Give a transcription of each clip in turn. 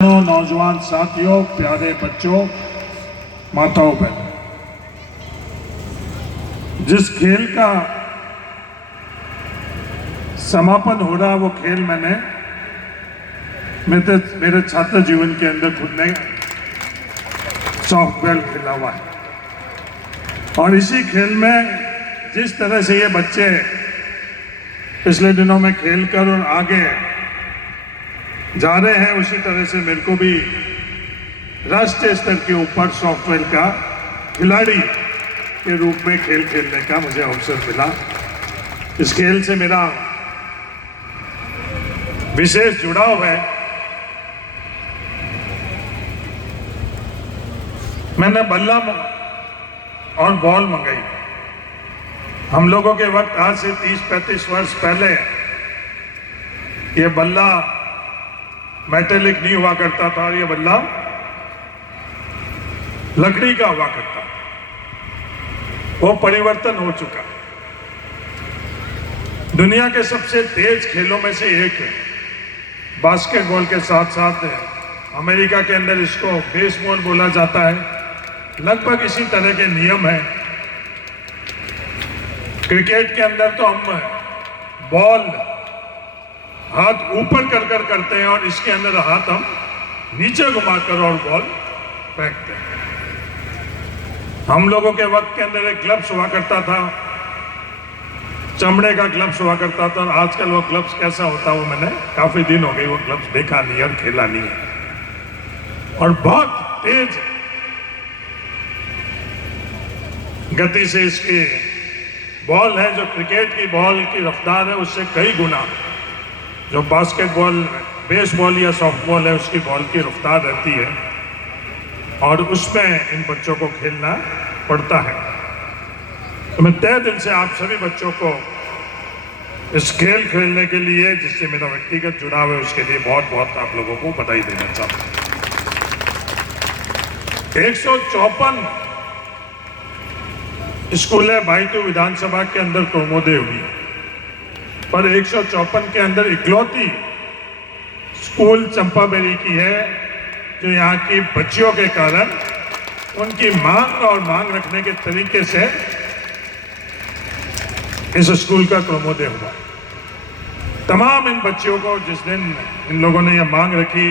नौजवान साथियों, प्यारे बच्चों, माताओं बहनों, जिस खेल का समापन हो रहा वो खेल मैंने मेरे छात्र जीवन के अंदर खुद ने सॉफ्टवेयर खेला हुआ है। और इसी खेल में जिस तरह से ये बच्चे पिछले दिनों में खेलकर और आगे जा रहे हैं, उसी तरह से मेरे को भी राष्ट्रीय स्तर के ऊपर सॉफ्टवेयर का खिलाड़ी के रूप में खेल खेलने का मुझे अवसर मिला। इस खेल से मेरा विशेष जुड़ाव है। मैंने बल्ला और बॉल मंगाई। हम लोगों के वक्त आज से 30-35 वर्ष पहले ये बल्ला मेटेलिक नहीं हुआ करता था, ये बल्ला लकड़ी का हुआ करता। वो परिवर्तन हो चुका। दुनिया के सबसे तेज खेलों में से एक है। बास्केटबॉल के साथ साथ अमेरिका के अंदर इसको बेसबॉल बोला जाता है। लगभग इसी तरह के नियम हैं। क्रिकेट के अंदर तो हम बॉल हाथ ऊपर कर करते हैं और इसके अंदर हाथ हम नीचे घुमाकर और बॉल फेंकते हैं। हम लोगों के वक्त के अंदर एक ग्लव्स हुआ करता था, चमड़े का ग्लव्स हुआ करता था। आजकल वो ग्लव्स कैसा होता है वो मैंने काफी दिन हो गए वो ग्लव्स देखा नहीं और खेला नहीं है। और बहुत तेज गति से इसकी बॉल है, जो क्रिकेट की बॉल की रफ्तार है उससे कई गुना जो बास्केटबॉल, बेसबॉल या सॉफ्टबॉल है उसकी बॉल की रफ्तार रहती है। और उसमें इन बच्चों को खेलना पड़ता है। तो मैं तहे दिल से आप सभी बच्चों को इस खेल खेलने के लिए, जिससे मेरा व्यक्तिगत जुड़ाव है, उसके लिए बहुत बहुत आप लोगों को बधाई देना चाहता हूं। 154 स्कूल है भाईतू विधानसभा के अंदर क्रमोदय हुई, पर 154 के अंदर इकलौती स्कूल चंपाबेरी की है जो यहाँ की बच्चियों के कारण उनकी मांग और मांग रखने के तरीके से इस स्कूल का क्रमोदय हुआ। तमाम इन बच्चियों को जिस दिन इन लोगों ने यह मांग रखी,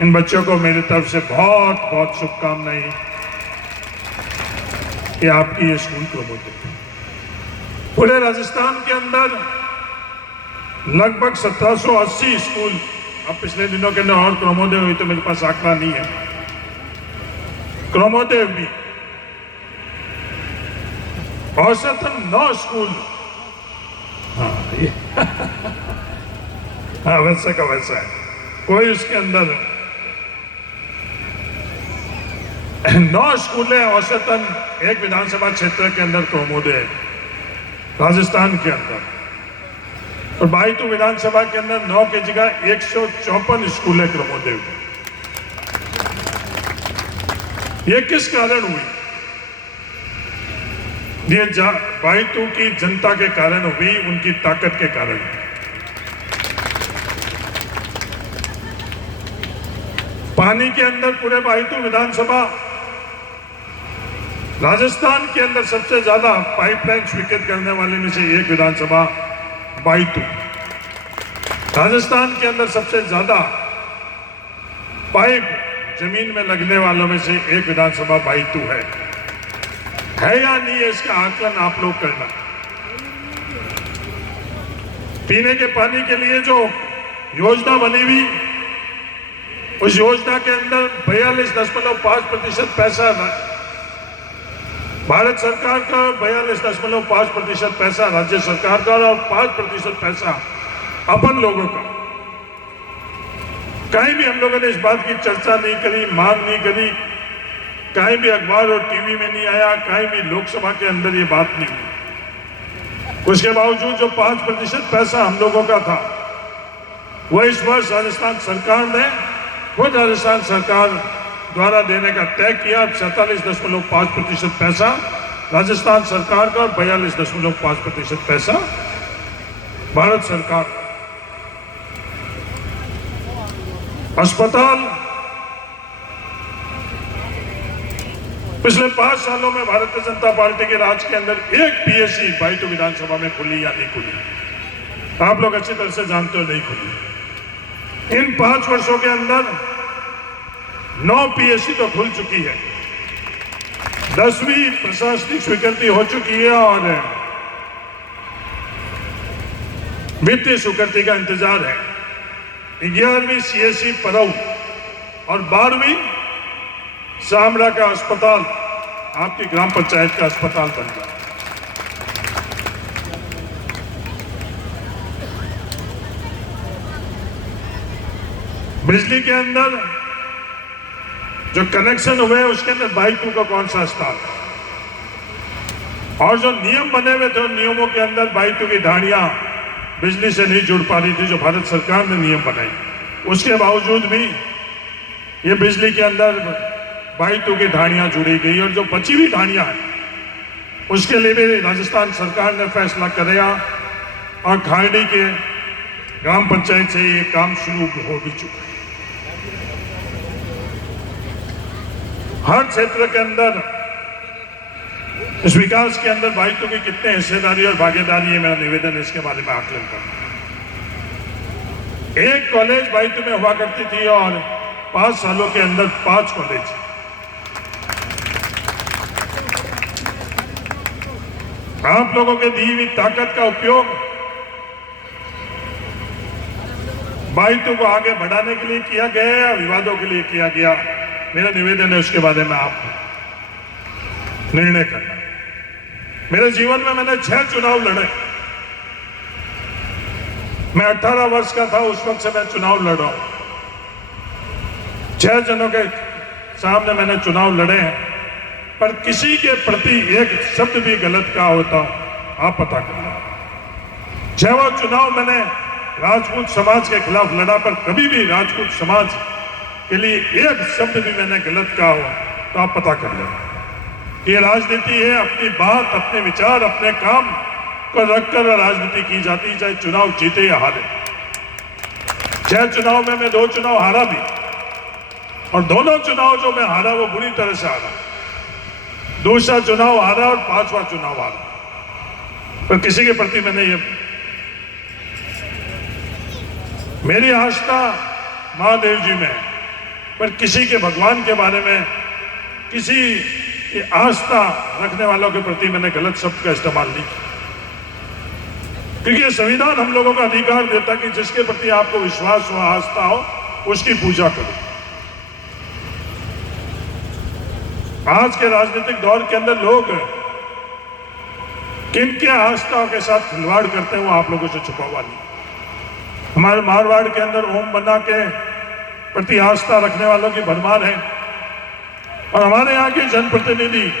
इन बच्चों को मेरी तरफ से बहुत बहुत शुभकामनाएं कि आपकी ये स्कूल क्रमोदय। पूरे राजस्थान के अंदर लगभग 1780 स्कूल, अब पिछले दिनों के अंदर और क्रमोदय हुई तो मेरे पास आंकड़ा नहीं है, क्रमोदय भी औसतन 9 स्कूल। हाँ वैसा का वैसा है, कोई उसके अंदर 9 स्कूल है औसतन एक विधानसभा क्षेत्र के अंदर क्रमोदय है राजस्थान के अंदर। और भाईतू विधानसभा के अंदर 9 की जगह 154 स्कूल है क्रमोदय। ये किस कारण हुई? ये भाईतू की जनता के कारण हुई, उनकी ताकत के कारण। पानी के अंदर पूरे भाईतू विधानसभा, राजस्थान के अंदर सबसे ज्यादा पाइपलाइन स्वीकृत करने वाले में से एक विधानसभा भाईतू। राजस्थान के अंदर सबसे ज्यादा पाइप जमीन में लगने वालों में से एक विधानसभा भाईतू है या नहीं है, इसका आकलन आप लोग करना। पीने के पानी के लिए जो योजना बनी हुई, उस योजना के अंदर 42.5% पैसा भारत सरकार का, 42.5% पैसा राज्य सरकार का और 5% पैसा अपन लोगों का। कहीं भी हम लोगों ने इस बात की चर्चा नहीं करी, मांग नहीं करी, कहीं भी अखबार और टीवी में नहीं आया, कहीं भी लोकसभा के अंदर ये बात नहीं हुई। उसके बावजूद जो 5% पैसा हम लोगों का था, वह इस वर्ष राजस्थान सरकार ने, खुद राजस्थान सरकार द्वारा देने का तय किया। 47.5% पैसा राजस्थान सरकार का और 42.5% पैसा भारत सरकार। अस्पताल पिछले 5 सालों में भारतीय जनता पार्टी के राज के अंदर एक पीएससी बाइटू विधानसभा में खुली या नहीं खुली, आप लोग अच्छी तरह से जानते हो, नहीं खुली। इन 5 वर्षों के अंदर 9 पीएससी तो खुल चुकी है, 10वीं प्रशासनिक स्वीकृति हो चुकी है और वित्तीय स्वीकृति का इंतजार है। 11वीं सीएससी परऊ और 12वीं शामरा का अस्पताल आपकी ग्राम पंचायत का अस्पताल बन गया। बिजली के अंदर जो कनेक्शन हुए उसके अंदर 22 का कौन सा स्थान, और जो नियम बने हुए थे उन नियमों के अंदर 22 की ढाणियां बिजली से नहीं जुड़ पा रही थी, जो भारत सरकार ने नियम बनाई। उसके बावजूद भी ये बिजली के अंदर 22 की ढाणियां जुड़ी गई, और जो बची हुई ढाणियां हैं उसके लिए भी राजस्थान सरकार ने फैसला कराया और खाड़ी के ग्राम पंचायत से ये काम शुरू हो भी चुका है। हर क्षेत्र के अंदर इस विकास के अंदर 22 की कितने हिस्सेदारी और भागीदारी है, मेरा निवेदन है इसके बारे में आकलन करना। एक कॉलेज 22 में हुआ करती थी और 5 सालों के अंदर 5 कॉलेज। आप लोगों के दी हुई ताकत का उपयोग 22 को आगे बढ़ाने के लिए किया गया या विवादों के लिए किया गया, मेरा निवेदन है उसके बारे में आप निर्णय करना। मेरे जीवन में मैंने 6 चुनाव लड़े। मैं 18 वर्ष का था उस वक्त से मैं चुनाव लड़ रहा हूं। 6 जनों के सामने मैंने चुनाव लड़े हैं, पर किसी के प्रति एक शब्द भी गलत कहा होता आप पता करना। 6वां चुनाव मैंने राजपूत समाज के खिलाफ लड़ा, पर कभी भी राजपूत समाज के लिए एक शब्द भी मैंने गलत कहा हो तो आप पता कर लेना। ये राजनीति है, अपनी बात, अपने विचार, अपने काम को रखकर राजनीति की जाती है, चाहे चुनाव जीते या हारे। 6 चुनाव में मैं 2 चुनाव हारा भी, और दोनों चुनाव जो मैं हारा वो बुरी तरह से हारा। दूसरा चुनाव हारा और 5वां चुनाव हारा, पर किसी के प्रति मैंने ये, मेरी आस्था महादेव जी में, पर किसी के भगवान के बारे में, किसी की आस्था रखने वालों के प्रति मैंने गलत शब्द का इस्तेमाल नहीं किया, क्योंकि ये संविधान हम लोगों का अधिकार देता कि जिसके प्रति आपको विश्वास हो, आस्था हो, उसकी पूजा करो। आज के राजनीतिक दौर के अंदर लोग किन के आस्थाओं के साथ खिलवाड़ करते हैं वो आप लोगों से छुपा हुआ नहीं। हमारे मारवाड़ के अंदर ओम बन्ना के प्रति आस्था रखने वालों की भरमार है, और हमारे यहाँ के जनप्रतिनिधि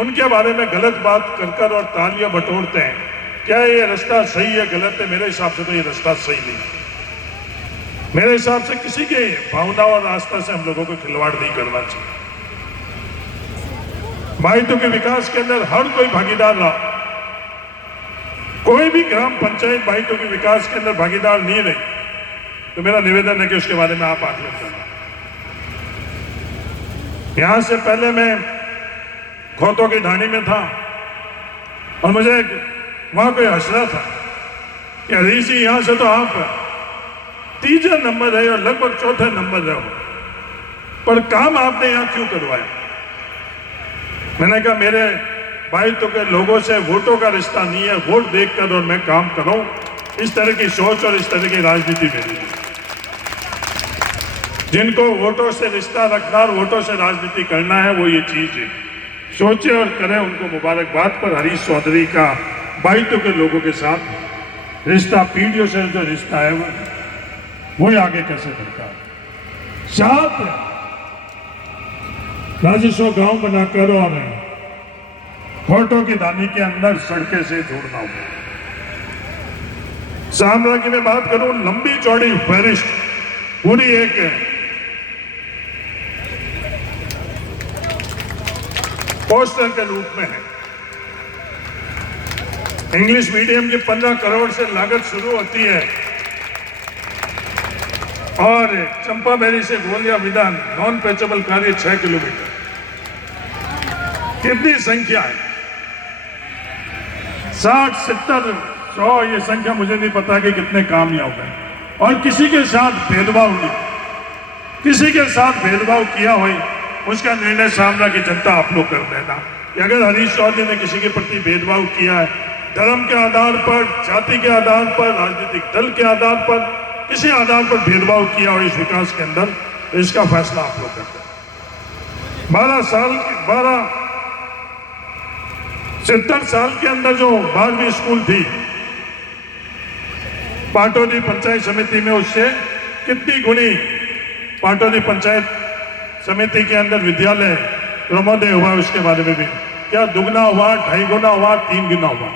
उनके बारे में गलत बात कर और तालियां बटोरते हैं। क्या ये रास्ता सही है गलत है? मेरे हिसाब से तो ये रास्ता सही नहीं। मेरे हिसाब से किसी के भावना और आस्था से हम लोगों को खिलवाड़ नहीं करना चाहिए। 22 के विकास के अंदर हर कोई भागीदार रहा। कोई भी ग्राम पंचायत 22 के विकास के अंदर भागीदार नहीं रही, तो मेरा निवेदन है कि उसके बारे में आप आकलन करना। यहां से पहले मैं खोतों की ढाणी में था, और मुझे वहां कोई हंस रहा था कि हरीश जी यहां से तो आप 3 नंबर रहे और लगभग 4 नंबर रहे हो, पर काम आपने यहां क्यों करवाया? मैंने कहा मेरे 22 के लोगों से वोटों का रिश्ता नहीं है, वोट देखकर और मैं काम करूं, इस तरह की सोच और इस तरह की राजनीति मेरी। जिनको वोटों से रिश्ता रखना और वोटों से राजनीति करना है वो ये चीज है, सोचे और करें। उनको मुबारकबाद पर हरीश चौधरी का 22 के लोगों के साथ रिश्ता, पीढ़ियों से जो रिश्ता है वो आगे कैसे बढ़ता है। 7 राजस्व गांव बनाकर और खोटों की दानी के अंदर सड़कें से जोड़ना होगा। शामरा की मैं बात करूं, लंबी चौड़ी फहरिस्त पूरी एक पोस्टर के रूप में है। इंग्लिश मीडियम की 15 करोड़ से लागत शुरू होती है और चंपाबेरी से गोंदिया मैदान नॉन पैचेबल कार्य 6 किलोमीटर। कितनी संख्या है? 60, 70, 100, ये संख्या मुझे नहीं पता कि कितने काम यहाँ हो गए। और किसी के साथ भेदभाव नहीं, किसी के साथ भेदभाव किया हो उसका निर्णय सामना की जनता आप लोग कर देना कि अगर हरीश चौधरी ने किसी के प्रति भेदभाव किया है, धर्म के आधार पर, जाति के आधार पर, राजनीतिक दल के आधार पर, किसी आधार पर भेदभाव किया हो इस विकास के अंदर, तो इसका फैसला आप लोग करते हैं। 70 साल के अंदर जो 12वीं स्कूल थी पाटौदी पंचायत समिति में, उससे कितनी गुनी पाटौदी पंचायत समिति के अंदर विद्यालय प्रमोदय हुआ, उसके बारे में भी क्या दुगना हुआ, 2.5 गुना हुआ, 3 गुना हुआ।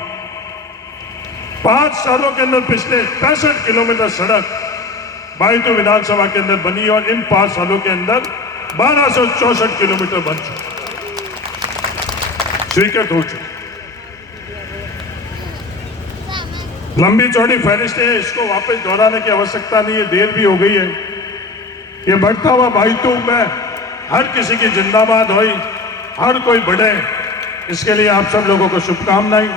5 सालों के अंदर पिछले 65 किलोमीटर सड़क बायतू विधानसभा के अंदर बनी और इन 5 सालों के अंदर 1264 किलोमीटर बन चुकी, स्वीकृत हो चुकी। लंबी चौड़ी फहरिस्त है, इसको वापस दोहराने की आवश्यकता नहीं है, देर भी हो गई है। ये बढ़ता हुआ बायतू में हर किसी की जिंदाबाद हो, हर कोई बढ़े, इसके लिए आप सब लोगों को शुभकामनाएं।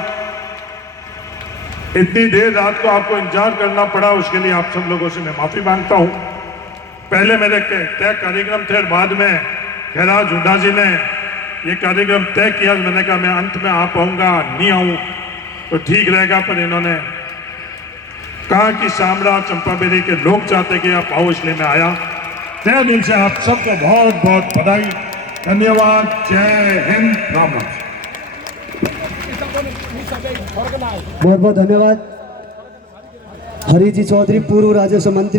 इतनी देर रात को आपको इंतजार करना पड़ा, उसके लिए आप सब लोगों से मैं माफी मांगता हूं। पहले मेरे तय कार्यक्रम थे, बाद में खैराज हुड्डा जी ने ये कार्यक्रम तय किया। मैंने कहा मैं अंत में आ पाऊंगा, नहीं आऊं तो ठीक रहेगा, पर इन्होंने कहा कि शामरा चंपाबेरी के लोग चाहते कि आप आओ, इसलिए मैं आया। तय दिल से आप सबको बहुत बहुत बधाई, धन्यवाद। जय हिंद, राम राम। बहुत बहुत धन्यवाद। हरीश जी चौधरी, पूर्व राजस्व मंत्री।